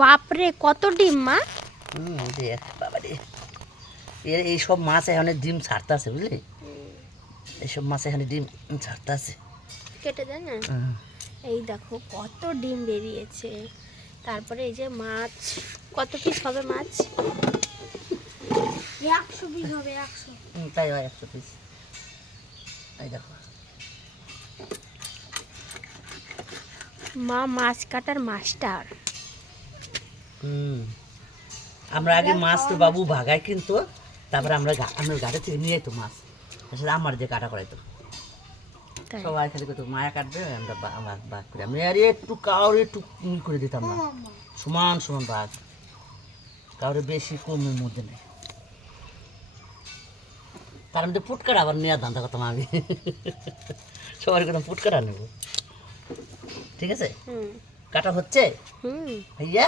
বাপরে কত ডিম মা! দেখ বাবা রে, এইসব মাছ এখানে ডিম ছাড়তেছে বুঝলি, এইসব মাছ এখানে ডিম ছাড়তেছে। কেটে দেয় না। এই দেখো কত ডিম বেরিয়েছে। তারপরে এই যে মাছ, কত পিস হবে মাছ? 100 পিস হবে, 100। তাই হয় 100 পিস। এই দেখো মা মাছ কাটার মাস্টার। আমরা আগে মাছ তো বাবু ভাগাই, কিন্তু তারপরে আমরা আমরা গাড়ি থেকে নিয়ে তো মাছ, আসলে আমার যে কাটা করাইতো তাই? সবাই খালি কত মায়া কাটবে, আমরা ভাগ করে, আমি আর একটু কাউরে একটু করে দিতাম না, সমান সমান ভাগ, কাউরে বেশি কমের মধ্যে নেই। তার মধ্যে ফুটকাটা আবার নেওয়ার ধান্দা করতাম আমি, সবার কথা ফুটকাটা নেব। ঠিক আছে, হুম কাটা হচ্ছে হুম ভাইয়া,